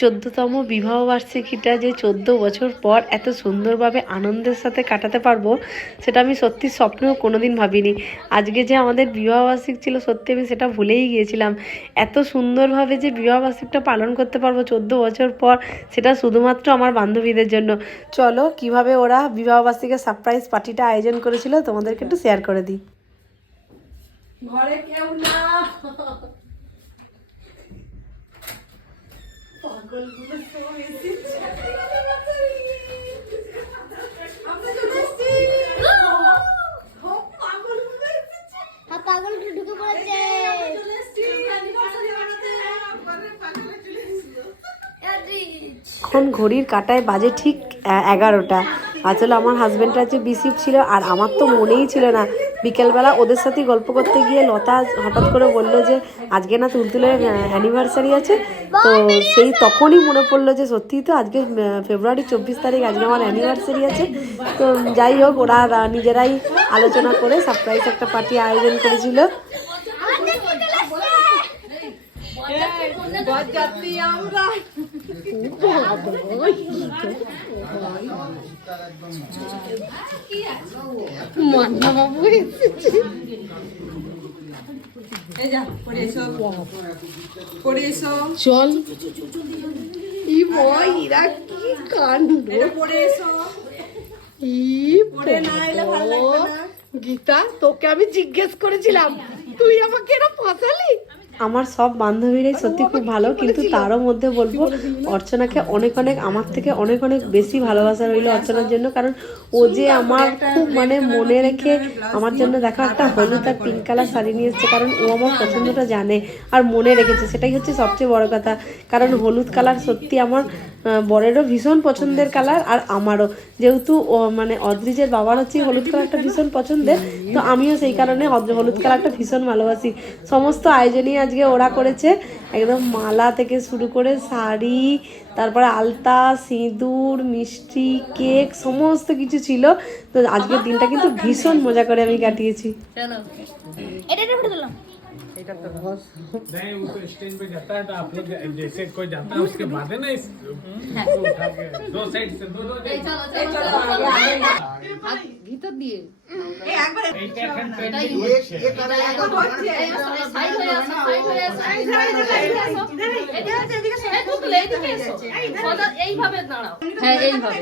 চোদ্দতম বিবাহ বার্ষিকীটা যে চোদ্দ বছর পর এত সুন্দরভাবে আনন্দের সাথে কাটাতে পারব, সেটা আমি সত্যি স্বপ্নেও কোনোদিন ভাবিনি। আজকে যে আমাদের বিবাহ বার্ষিক ছিল, সত্যি আমি সেটা ভুলেই গিয়েছিলাম। এত সুন্দরভাবে যে বিবাহ বার্ষিকটা পালন করতে পারব চোদ্দ বছর পর, সেটা শুধুমাত্র আমার বান্ধবীদের জন্য। চলো, কীভাবে ওরা বিবাহ বার্ষিকের সারপ্রাইজ পার্টিটা আয়োজন করেছিল তোমাদেরকে একটু শেয়ার করে দিই। ঘরে কেউ না। পাগলগুলো সব এসেছে। আমরা চলে এসেছি। সব পাগলগুলো এসেছে। হ্যাঁ পাগলটা ঢুকে পড়েছে। এখন ঘড়ির কাটায় বাজে ঠিক এগারোটা আসলে আমার হাজব্যান্ডটা হচ্ছে বিসিপ ছিল আর আমার তো মনেই ছিল না। বিকেলবেলা ওদের সাথে গল্প করতে গিয়ে লতা হঠাৎ করে বলল যে আজকে না তুলতুলের অ্যানিভার্সারি আছে। তো সেই তখনই মনে পড়ল যে সত্যিই তো আজকে ফেব্রুয়ারি চব্বিশ তারিখ আজকে আমার অ্যানিভার্সারি আছে। তো যাই হোক ওরা নিজেরাই আলোচনা করে সারপ্রাইজ একটা পার্টি আয়োজন করেছিল। আমরা এই যা পরে এসো পরে এসো চল। ই কি পরে এসো গীতা তোকে আমি জিজ্ঞেস করেছিলাম তুই আমাকে এটা ফাঁসালি আমার সব বান্ধবীরাই সত্যি খুব ভালো কিন্তু তারও মধ্যে বলব অর্চনাকে অনেক অনেক আমার থেকে অনেক অনেক বেশি ভালোবাসা রইল অর্চনার জন্য কারণ ও যে আমার খুব মানে মনে রেখে আমার জন্য দেখো একটা হলুদ আর পিঙ্ক কালার শাড়ি নিয়ে এসছে কারণ ও আমার পছন্দটা জানে আর মনে রেখেছে সেটাই হচ্ছে সবচেয়ে বড় কথা। কারণ হলুদ কালার সত্যি আমার বরেরও ভীষণ পছন্দের কালার আর আমারও। যেহেতু ও মানে অদ্রিজের বাবার হচ্ছে হলুদ কালারটা ভীষণ পছন্দের তো আমিও সেই কারণে হলুদ কালারটা ভীষণ ভালোবাসি। সমস্ত আয়োজনই আজকে ওরা করেছে একদম মালা থেকে শুরু করে শাড়ি তারপরে আলতা সিঁদুর মিষ্টি কেক সমস্ত কিছু ছিল। তো আজকের দিনটা কিন্তু ভীষণ মজা করে আমি কাটিয়েছি। এটা नहीं वो तो स्टेज पे जाता है तो आप लोग जैसे कोई जाता है उसके बाद है ना इस इसको उठा के दो साइड से दो दो ভিতর দিয়ে এইটা এখন ট্রেন্ডিং হচ্ছে এইভাবে দাঁড়াও হ্যাঁ এইভাবে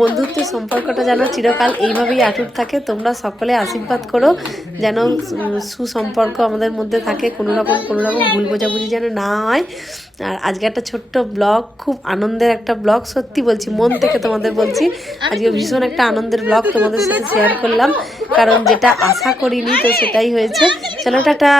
বন্ধুত্বের সম্পর্কটা যেন চিরকাল এইভাবেই আটুট থাকে, তোমরা সকলে আশীর্বাদ করো, যেন সুসম্পর্ক আমাদের মধ্যে থাকে, কোনো রকম কোনো রকম ভুল বোঝাবুঝি যেন না হয়। আর আজকে একটা ছোট্ট ব্লগ, খুব আনন্দের একটা ব্লগ, সত্যি বলছি, মন থেকে তোমাদের বলছি, আজকে ভীষণ একটা আনন্দের ব্লগ তোমাদের সাথে শেয়ার করলাম, কারণ যেটা আশা করিনি তো সেটাই হয়েছে। চলো, টাটা!